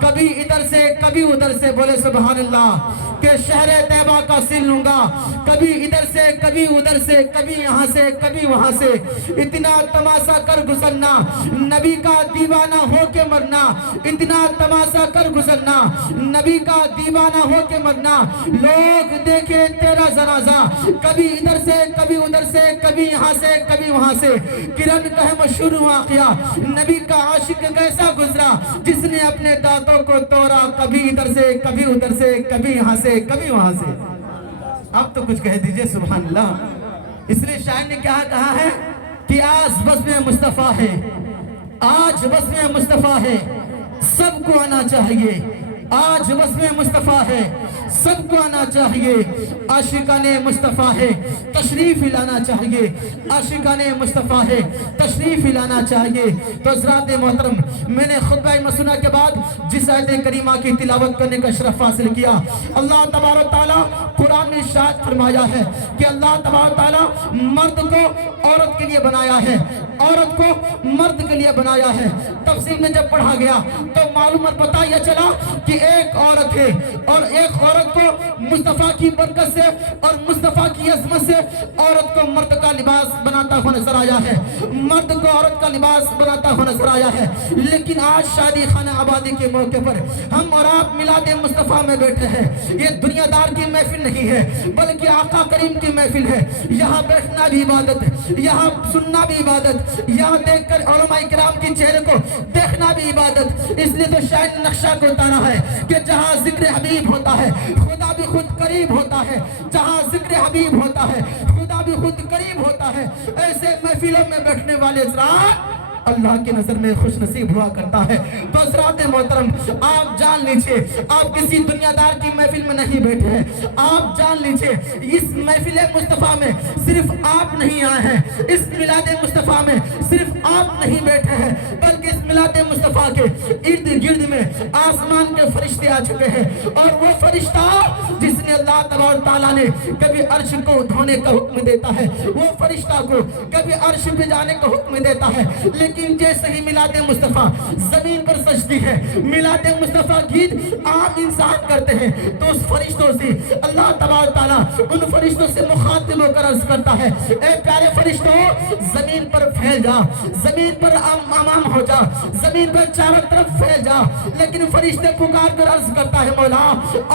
کبھی ادھر سے کبھی ادھر سے، بولے سبحان اللہ، کہ شہر طیبہ کا سن لوں گا، کبھی ادھر سے کبھی ادھر سے، کبھی یہاں سے کبھی وہاں سے، اتنا تماشا کر گزرنا، نبی کا دیوانہ ہو کے مرنا، اتنا تماشا کر گزرنا، نبی کا دیوانہ ہو کے مرنا، لوگ دیکھیں تیرا جنازہ، کبھی ادھر سے کبھی ادھر سے، کبھی یہاں سے کبھی وہاں سے۔ کرن کا ہے مشہور واقعہ، نبی کا عاشق کیسا گزرا جس نے اپنے دانتوں کو توڑا، کبھی ادھر سے کبھی ادھر سے، کبھی یہاں سے کبھی وہاں سے۔ اب تو کچھ کہہ دیجئے سبحان اللہ۔ اس لیے شاعر نے کیا کہا ہے کہ آج بزم مصطفیٰ ہے، آج بزم مصطفیٰ ہے، سب کو آنا چاہیے، آج بزم مصطفیٰ ہے، سب کو آنا چاہیے، عاشقان مصطفیٰ ہے، تشریف لانا چاہیے، عاشقان مصطفیٰ ہے، تشریف لانا چاہیے۔ تو حضرات محترم، میں نے خطبہ مسنہ کے بعد جس آیت کریمہ کی تلاوت کرنے کا شرف حاصل کیا، اللہ تبارک و تعالیٰ قرآن میں ارشاد فرمایا ہے کہ اللہ تبارک و تعالیٰ مرد کو عورت کے لیے بنایا ہے، عورت کو مرد کے لیے بنایا ہے۔ تفسیر میں جب پڑھا گیا تو معلومات پتہ یہ چلا کہ ایک عورت ہے، اور ایک عورت کو مصطفیٰ کی برکت سے اور مصطفیٰ کی عظمت سے عورت کو مرد کا لباس بناتا ہوا نظر آیا ہے، مرد کو عورت کا لباس بناتا ہوا نظر آیا ہے۔ لیکن آج شادی خانہ آبادی کے موقع پر ہم اور آپ میلاد مصطفیٰ میں بیٹھے ہیں۔ یہ دنیا دار کی محفل نہیں ہے بلکہ آقا کریم کی محفل ہے۔ یہاں بیٹھنا بھی عبادت، یہاں سننا بھی عبادت، یہاں دیکھ کر علماء کرام کی چہرے کو دیکھنا بھی عبادت۔ اس لیے تو شاید نقشہ کو اتارا ہے کہ جہاں ذکر حبیب ہوتا ہے خدا بھی خود قریب ہوتا ہے، جہاں ذکر حبیب ہوتا ہے خدا بھی خود قریب ہوتا ہے۔ ایسے محفلوں میں بیٹھنے والے حضرات اللہ کی نظر میں خوش نصیب ہوا کرتا ہے۔ تو حضرات محترم، آپ جان لیجئے آپ کسی دنیا دار کی محفل میں نہیں بیٹھے ہیں، آپ جان لیجئے اس محفل مصطفیٰ میں صرف آپ نہیں آئے ہیں، اس میلاد مصطفیٰ میں صرف آپ نہیں بیٹھے ہیں بلکہ اس میلاد مصطفیٰ کے ارد گرد میں آسمان کے فرشتے آ چکے ہیں، اور وہ فرشتہ جس نے اللہ تبارک تعالیٰ نے کبھی عرش کو دھونے کا حکم دیتا ہے، وہ فرشتہ کو کبھی عرش پہ جانے کا حکم دیتا ہے، لیکن جیسے ہی میلاد مصطفیٰ زمین پر سجدی ہے، میلاد مصطفیٰ گیت عام انسان کرتے ہیں، تو اس فرشتوں سے اللہ تبارک تعالیٰ ان فرشتوں سے مخاطب ہو کر عرض کرتا ہے، اے پیارے فرشتوں زمین پر پھیل جا، زمین پر امام ہو جا، زمین پر چاروں طرف پھیل جا۔ لیکن فرشتے پکار کر عرض کرتا ہے، مولا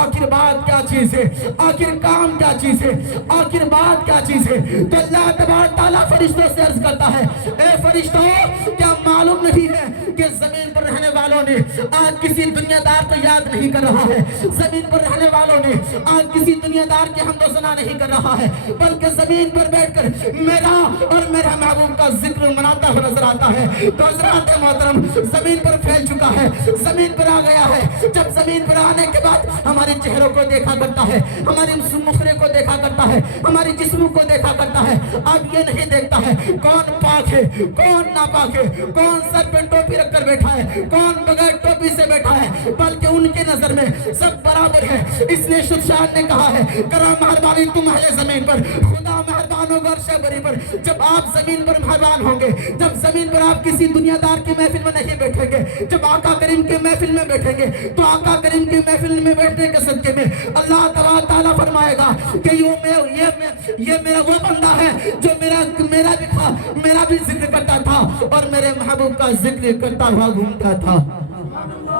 آخر بات کیا چیز ہے، آخر کام کیا چیز ہے، آخر بات کیا چیز ہے؟ تو اللہ تبارک تعالیٰ فرشتوں سے عرض کرتا ہے، اے فرشتوں کیا معلوم نہیں ہے کہ زمین پر رہنے والوں نے آج کسی دنیا دار کو یاد نہیں کر رہا ہے، زمین پر رہنے والوں نے آج کسی دنیا دار کی حمد و ثنا نہیں کر رہا ہے، بلکہ زمین پر بیٹھ کر میرا اور میرا محبوب کا ذکر مناتا ہوا نظر آتا ہے۔ تو حضرات محترم، زمین پر پھیل چکا ہے، زمین پر آ گیا ہے۔ جب زمین پر آنے کے بعد ہمارے چہروں کو دیکھا کرتا ہے، ہمارے مخرے کو دیکھا کرتا ہے، ہمارے جسموں کو دیکھا کرتا ہے، اب یہ نہیں دیکھتا ہے کون پاک ہے کون ناپاک ہے، کون سر پہ ٹوپی رکھ کر بیٹھا ہے، کون بغیر ٹوپی سے بیٹھا ہے، بلکہ ان کے نظر میں سب برابر ہے۔ اس لیے شرشاد نے کہا ہے، کرا مہربانی تم اہل زمین پر، خدا مہربان ہوگا عرش بری پر۔ جب آپ زمین پر مہربان ہوں گے، جب زمین پر آپ کسی دنیا دار کی محفل میں نہیں بیٹھیں گے، جب آقا کریم کے محفل میں بیٹھیں گے، تو آقا کریم کی محفل میں بیٹھنے کے صدقے میں اللہ تبارک تعالیٰ فرمائے گا کہ یہ میرا وہ بندہ ہے جو میرا بھی ذکر کرتا تھا اور میرے محبوب کا ذکر کرتا ہوا گھومتا تھا۔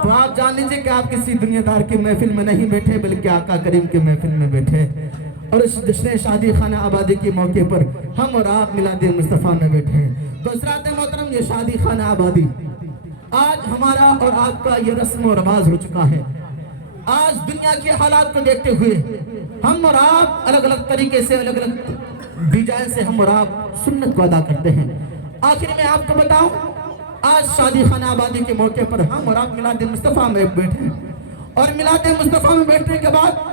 تو آپ جان لیجئے کہ آپ کسی دنیا دار کی محفل میں نہیں بیٹھے بلکہ آقا کریم کی محفل میں بیٹھے، اور اس جشن شادی خانہ آبادی کے موقع پر ہم اور آپ میلاد مصطفیٰ میں بیٹھے ہیں۔ تو حضرات محترم، یہ شادی خانہ آبادی آج ہمارا اور آپ کا یہ رسم و رواج ہو چکا ہے۔ آج دنیا کے حالات کو دیکھتے ہوئے ہم اور آپ الگ الگ طریقے سے، الگ الگ ڈیزائن سے ہم اور آپ سنت کو ادا کرتے ہیں۔ آخر میں آپ کو بتاؤں، آج شادی خانہ آبادی کے موقع پر ہم اور آپ میلاد مصطفیٰ میں بیٹھے ہیں، اور میلاد مصطفیٰ میں بیٹھنے کے بعد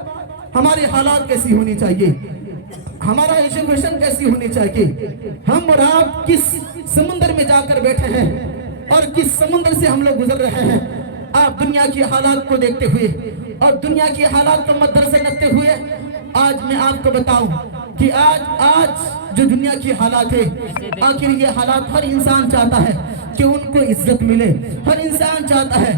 ہماری حالات کیسی ہونی چاہیے، ہمارا ایجوکیشن کیسی ہونی چاہیے، ہم اور آپ کس سمندر میں جا کر بیٹھے ہیں اور کس سمندر سے ہم لوگ گزر رہے ہیں۔ آپ دنیا کی حالات کو دیکھتے ہوئے اور دنیا کی حالات کو مد نظر رکھتے ہوئے آج میں آپ کو بتاؤں کہ آج جو دنیا کی حالات ہے، آخر یہ حالات ہر انسان چاہتا ہے کہ ان کو عزت ملے، ہر انسان چاہتا ہے